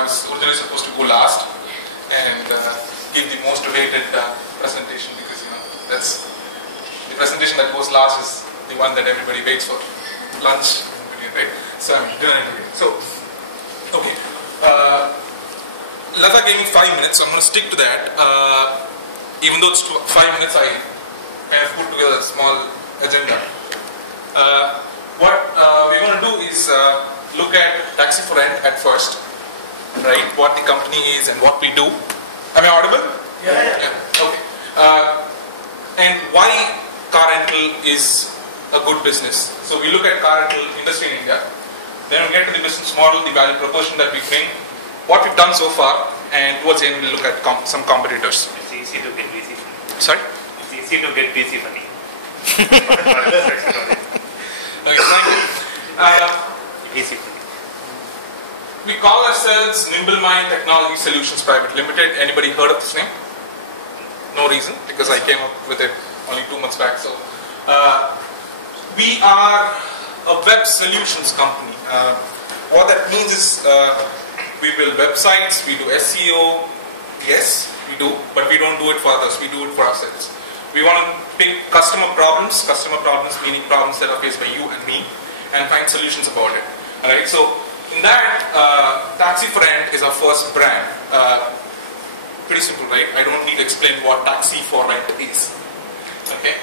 I was originally supposed to go last and give the most awaited presentation, because that's the presentation that goes last is the one that everybody waits for. Lunch, right? So I'm doing it. So, okay. Lata gave me 5 minutes, so I'm going to stick to that. Even though it's 5 minutes, I have put together a small agenda. What we're going to do is look at Taxi for Rent at first, right? What the company is and what we do. Am I audible? Yeah. Okay. And why car rental is a good business. So we look at car rental industry in India. Then we get to the business model, the value proposition that we bring, what we've done so far, and towards the end we'll look at some competitors. It's easy to get busy money. Sorry? It's easy to get busy money. No, it's fine. Easy money. We call ourselves Nimble Mind Technology Solutions Private Limited. Anybody heard of this name? No reason, because I came up with it only 2 months back. So, we are a web solutions company. What that means is we build websites, we do SEO. Yes, we do, but we don't do it for others. We do it for ourselves. We want to pick customer problems meaning problems that are faced by you and me, and find solutions about it. Alright, so in that, Taxi for Rent is our first brand. Pretty simple, right? I don't need to explain what Taxi for Rent is. Okay.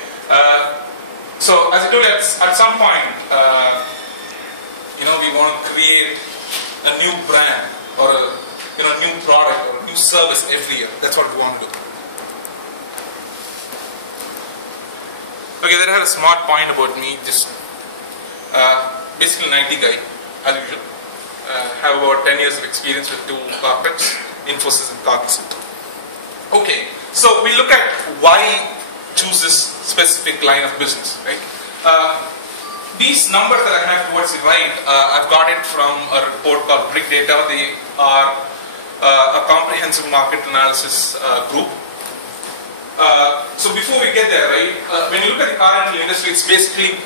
So as I told you, at some point, we want to create a new brand or a new product or a new service every year. That's what we want to do. Okay, that had a smart point about me. Just basically an IT guy, as usual. Have about 10 years of experience with 2 corporates, Infosys and Cognizant. Okay, so we look at why choose this specific line of business, right? These numbers that I have towards the right, I've got it from a report called Brick Data. They are a comprehensive market analysis group. So before we get there, right, when you look at the car rental industry, it's basically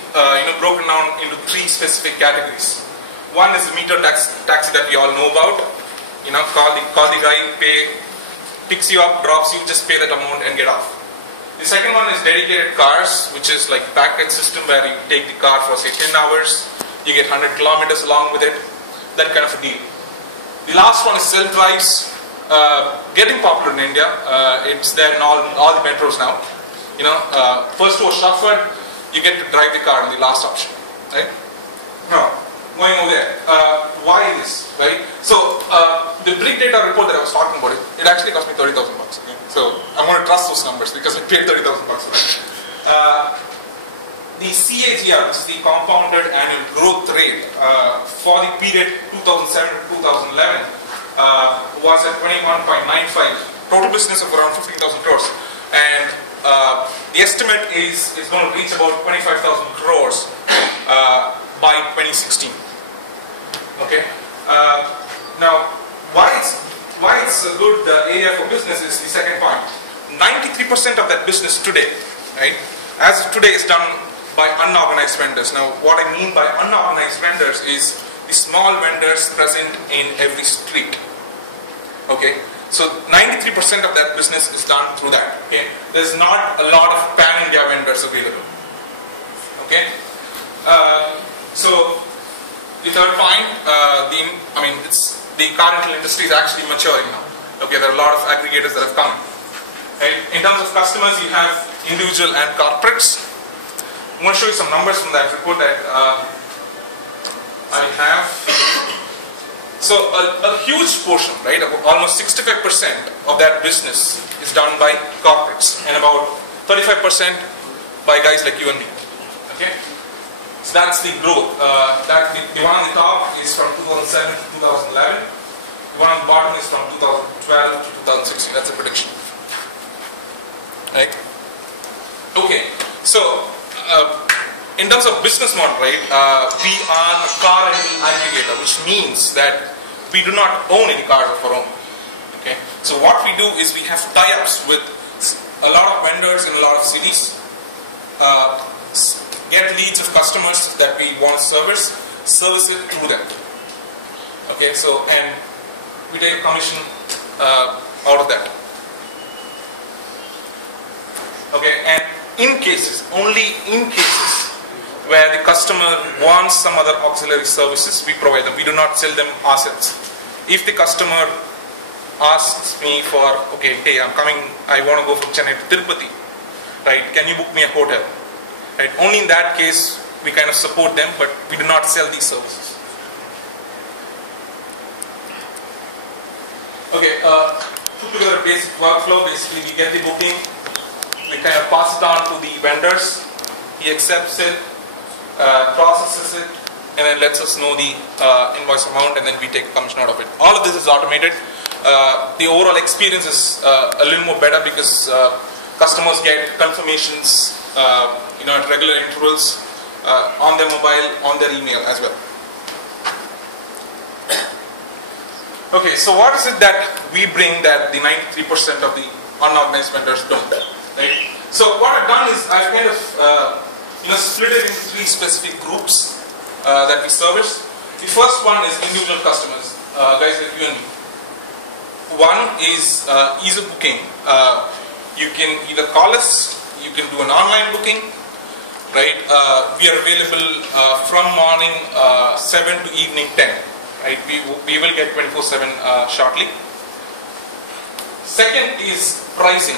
broken down into 3 specific categories. One is the meter taxi that we all know about. Call the guy, picks you up, drops you, just pay that amount and get off. The second one is dedicated cars, which is like package system where you take the car for say 10 hours, you get 100 kilometers along with it, that kind of a deal. The last one is self-drives, getting popular in India. It's there in all the metros now. First to a chauffeur, you get to drive the car in the last option, right? Now, going over there, why this, right? So, the Brick Data report that I was talking about, it actually cost me 30,000 bucks. Okay? So, I'm going to trust those numbers because I paid 30,000 bucks for that. The CAGR, which is the compounded annual growth rate for the period 2007 to 2011, was at 21.95, total business of around 15,000 crores. And the estimate is going to reach about 25,000 crores by 2016. Okay. Now, why it's a good area for business is the second point. 93% of that business today, right, as of today, is done by unorganized vendors. Now, what I mean by unorganized vendors is the small vendors present in every street. Okay. So 93% of that business is done through that. Okay. There's not a lot of pan-India vendors available. Okay. So the third point, the car rental industry is actually maturing now. Okay, there are a lot of aggregators that have come. Right? In terms of customers, you have individual and corporates. I'm going to show you some numbers from that report that I have. So a huge portion, right, almost 65% of that business is done by corporates, and about 35% by guys like you and me. Okay. So that's the growth. The one on the top is from 2007 to 2011. The one on the bottom is from 2012 to 2016. That's a prediction. Right? Okay. So, in terms of business model, right, we are a car rental aggregator, which means that we do not own any cars of our own. Okay. So what we do is we have tie-ups with a lot of vendors in a lot of cities. Get leads of customers that we want to service it through them. Okay, so, and we take a commission out of that. Okay, and only in cases where the customer wants some other auxiliary services, we provide them. We do not sell them ourselves. If the customer asks me for, okay, hey, I'm coming, I want to go from Chennai to Tirupati, right? Can you book me a hotel? Right? Only in that case we kind of support them, but we do not sell these services. Okay, put together a basic workflow. Basically, we get the booking, we kind of pass it on to the vendors. He accepts it, processes it, and then lets us know the invoice amount, and then we take a commission out of it. All of this is automated. The overall experience is a little more better because customers get confirmations, at regular intervals on their mobile, on their email as well. Okay, so what is it that we bring that the 93% of the unorganized vendors don't? Right? So what I've done is I've kind of split it into 3 specific groups that we service. The first one is individual customers, guys like you and me. One is ease of booking. You can either call us, you can do an online booking, right? We are available from morning 7 to evening 10. Right, we will get 24/7 shortly. Second is pricing.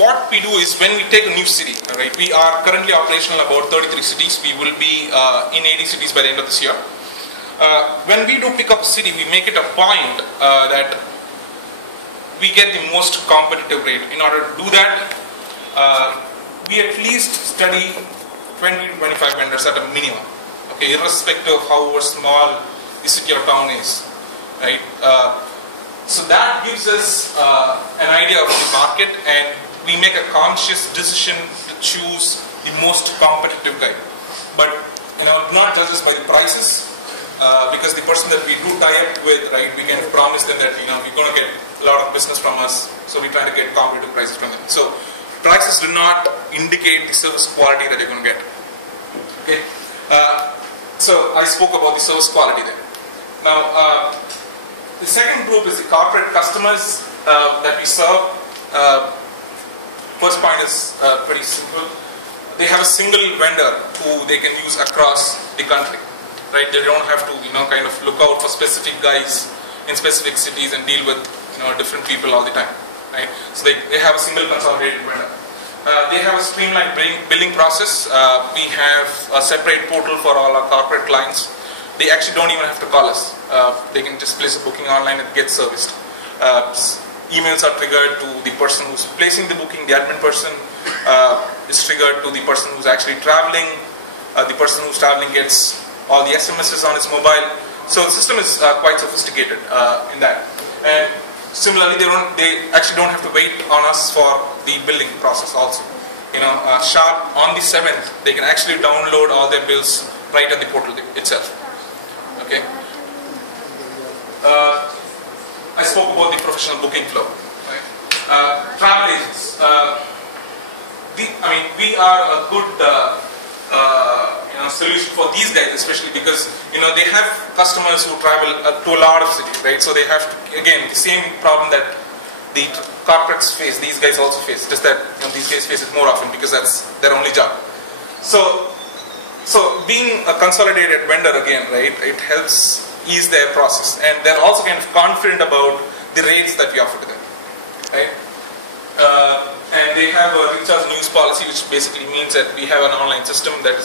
What we do is when we take a new city, right? We are currently operational about 33 cities. We will be in 80 cities by the end of this year. When we do pick up a city, we make it a point that we get the most competitive rate. In order to do that, we at least study 20 to 25 vendors at a minimum. Okay, irrespective of how small the city or town is, right? So that gives us an idea of the market, and we make a conscious decision to choose the most competitive guy. But not judge us by the prices, because the person that we do tie up with, right, we can promise them that we're going to get a lot of business from us, so we try to get competitive prices from them. So prices do not indicate the service quality that you're going to get. Okay. So I spoke about the service quality there. Now, the second group is the corporate customers that we serve. First point is pretty simple. They have a single vendor who they can use across the country, right? They don't have to, kind of look out for specific guys in specific cities and deal with, different people all the time, right? So they have a single consolidated vendor. They have a streamlined billing process. We have a separate portal for all our corporate clients. They actually don't even have to call us. They can just place a booking online and get serviced. Emails are triggered to the person who's placing the booking. The admin person is triggered to the person who's actually traveling. The person who's traveling gets all the SMSs on his mobile. So the system is quite sophisticated in that. And similarly, they actually don't have to wait on us for the billing process also. Sharp on the 7th, they can actually download all their bills right at the portal itself. Okay. I spoke about the professional booking flow. Right? Travel agents. We are a good solution for these guys, especially because they have customers who travel to a lot of cities, right? So they have to, again, the same problem that the corporates face, these guys also face. Just that these guys face it more often because that's their only job. So being a consolidated vendor again, right? It helps ease their process, and they're also kind of confident about the rates that we offer to them, right? And they have a recharge news policy, which basically means that we have an online system that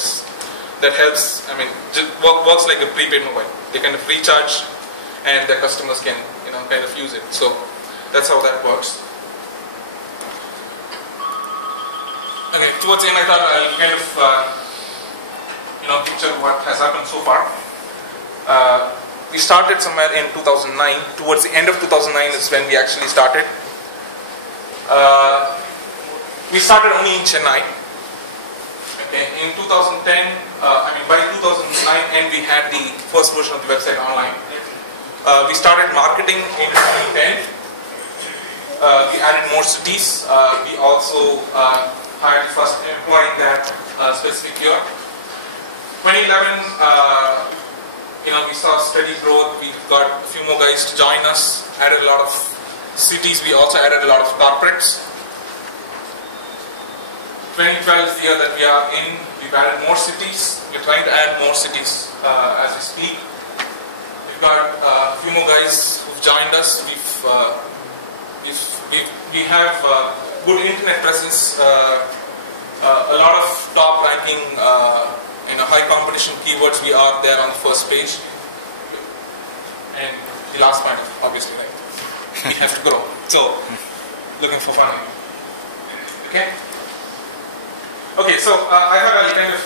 helps. Just works like a prepaid mobile. They kind of recharge, and their customers can kind of use it. So that's how that works. Okay, towards the end, I thought I'll kind of picture what has happened so far. We started somewhere in 2009. Towards the end of 2009 is when we actually started. We started only in Chennai. Okay, in 2010, by 2009 end, we had the first version of the website online. We started marketing in 2010. We added more cities. We also hired the first employee in that specific year. 2011, we saw steady growth. We got a few more guys to join us. Added a lot of cities. We also added a lot of corporates. 2012 is the year that we are in. We've added more cities. We're trying to add more cities as we speak. We've got a few more guys who've joined us. We have good internet presence. A lot of top ranking, high competition keywords. We are there on the first page. And the last point, obviously, right? We have to grow. So, looking for funding. Okay. Okay, so I thought I'll kind of